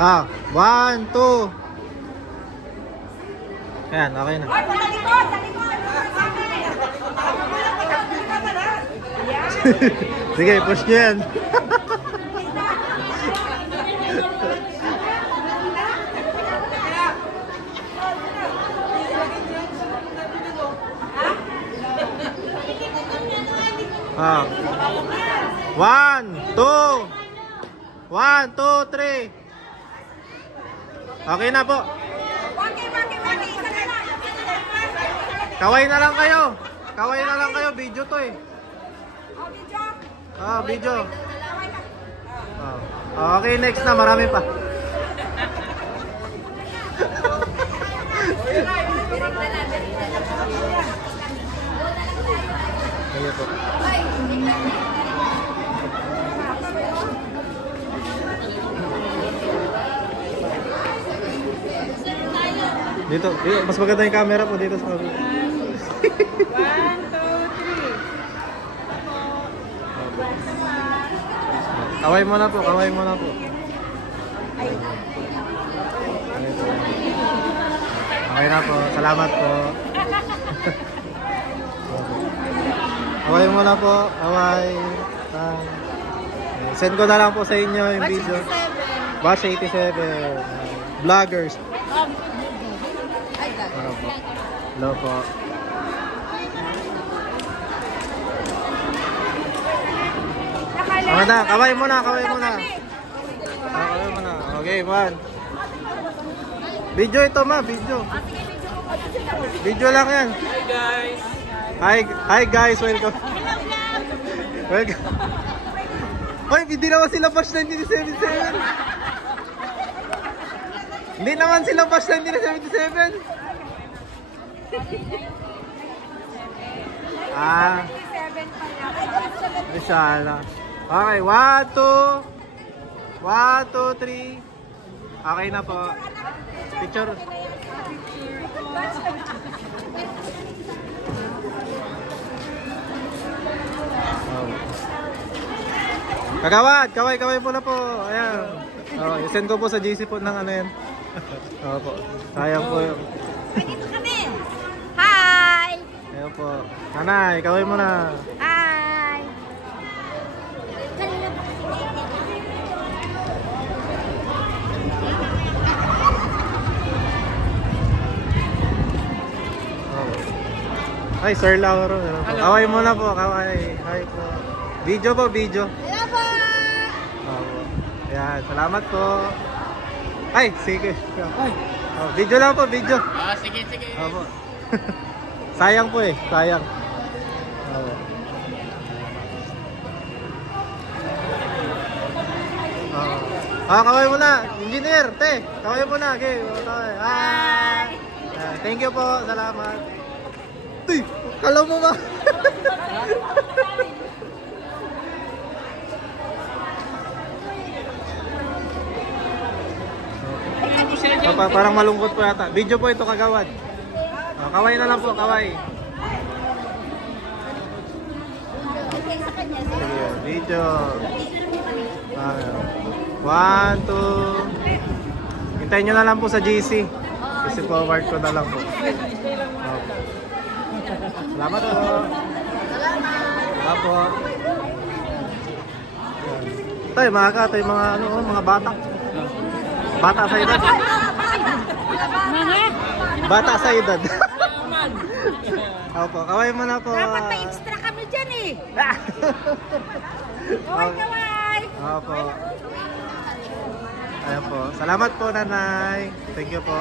Ah, 1, 2. Ayan, okay na. Sige, push nyo yan. Ah. 1, 2. 1, 2, 3. Okay na po. Kaway na lang kayo. Kaway na lang kayo. Video to eh. Ah, video. Okay, next na. Marami pa. Ayan po. Dito, mas maganda yung camera po dito sa kabila. 1, 2, 3. Kaway mo na po, kaway mo na po. Okay na po, salamat po. Kaway mo na po, kaway. Send ko na lang po sa inyo yung video. Batch 87. Vloggers. Hello po. Ano na, kaway mo na, kaway mo na. Kaway mo na. Okay, one. Video ito ma, video. Video lang yan. Hi guys. Hi guys, welcome. Welcome. Hoy, hindi naman sila batch 1977. Hindi naman sila batch 1977. Ah. Inshallah. Okay, 1, 2. 1, 2, 3. Okay na po. Picture. Kagawad, kaway po na po. Ayan. Oh, i-send ko po sa GC po ng ano yan. Oo po. Sayang po yung... Dito kami. Hi! Ayan po. Nanay, kaway mo na. Hi! Ay, Sir Lauro. Kaway mo na po, kaway. Hi po. Video po, video. Hello po! Ayan, salamat po. Ay, sige. Oh, video lang po, video. Ah, sige. Opo. Sayang po eh, sayang. Opo. Kaway mo na. Engineer, te. Kaway mo na. Okay, kaway. Hi. Thank you po, salamat. Tuy, kalaw mo ba? Parang malungkot po yata. Video po ito, kagawad. Kaway na lang po, kaway. Sige, video. 1, 2. Hintayin nyo na lang po sa GC. Kasi forward ko na lang po. Salamat po. Salamat po. Tayo mga ka, tayo mga ano, mga bata. Bata sa edad. Bata sa edad. Opo, kaway mo na po. Dapat may extra kami dyan eh. Kaway! Opo. Ayan po. Salamat po, nanay. Thank you po.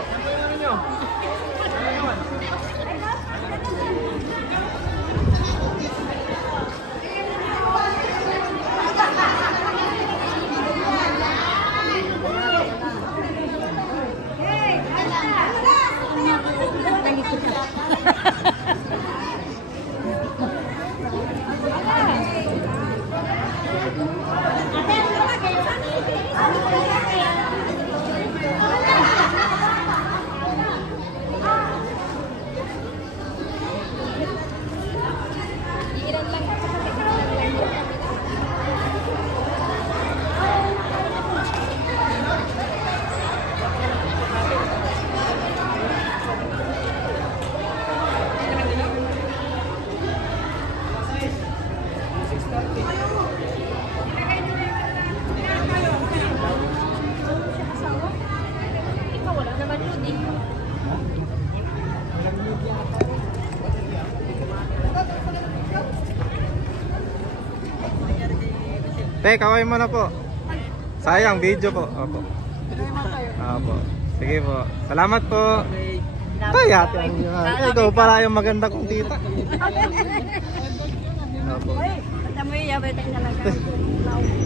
Ikaw wala naman yun eh. Te, kaway mo na po. Sayang, video po. Opo. Opo. Sige po. Salamat po. Tay, ate. Ikaw pala yung maganda kong tita. Opo. Alam mo yung yabay tayo talaga.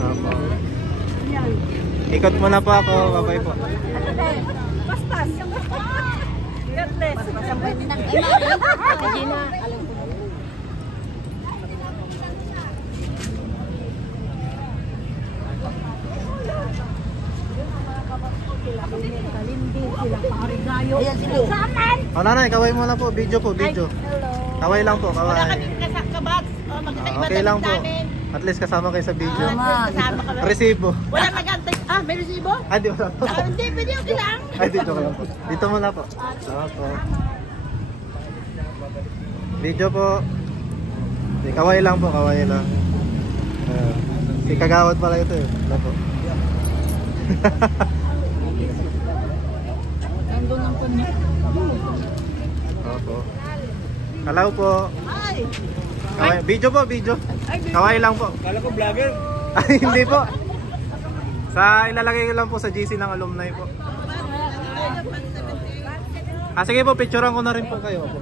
Opo. Ikot muna po ako. Bye-bye po. Ano tayo? Paspas. God bless. Paspas ang pwede ng ina. Hindi na. Alam ko. Ayan sila. Saman! O nanay, kaway mo na po. Video po, video. Hello. Kaway lang po, kaway. Wala kami kabats. Okay lang po. At least kasama kayo sa video. Kasama kami. Resibo. Wala nag-antay. Ah, may resibo? Ay, di wala po. Hindi, pwede okay lang. Ay, dito ka lang po. Dito muna po. Salamat po. Video po. Di, kaway lang po, kaway lang. Si Kagawad pala ito eh. Wala po. Nandun ang kunya. Opo. Hello po. Ay! Kaway. Video po, video. Kaway lang po. Kala ko vlogger. Ay, hindi po. Sa ilalagay ko lang po sa GC ng alumni po. Ah, sige po, picturean ko na rin po kayo po.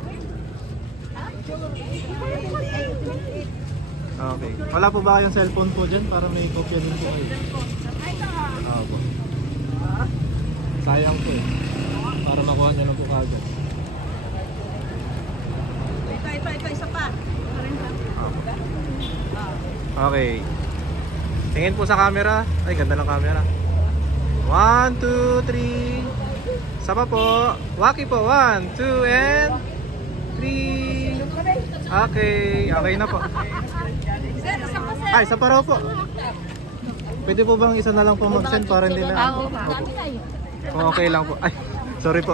Okay. Wala po ba kayong cellphone po dyan para may kopya din po kayo? Ah, po. Sayang po eh. Para makuha nyo na po kagad. Ito, isa pa. Okay. Tingin po sa camera. Ay, ganda ng camera. 1, 2, 3. Sapa po. Waki po. 1, 2, and 3. Okay. Okay na po. Ay, isa pa raw po. Pwede po bang isa na lang po mag-send para hindi na... Oh, okay lang po. Ay, sorry po.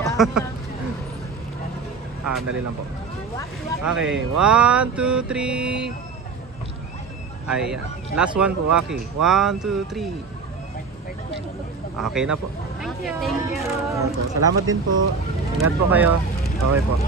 Dali lang po. Okay. 1, 2, 3. Ay, last one po, Waki. 1, 2, 3. Okay na po. Thank you. Thank you. Salamat din po. Ingat po kayo. Okay po.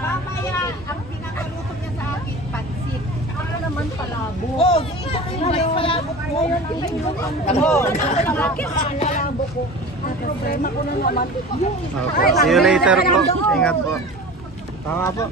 Mamaya, ang pinakaluto niya sa akin, pansit. Ako naman palabo. Oo, may palabo ko. Palabo ko. Ang problema ko na naman. Okay. See you later po. Ingat po. Tama po.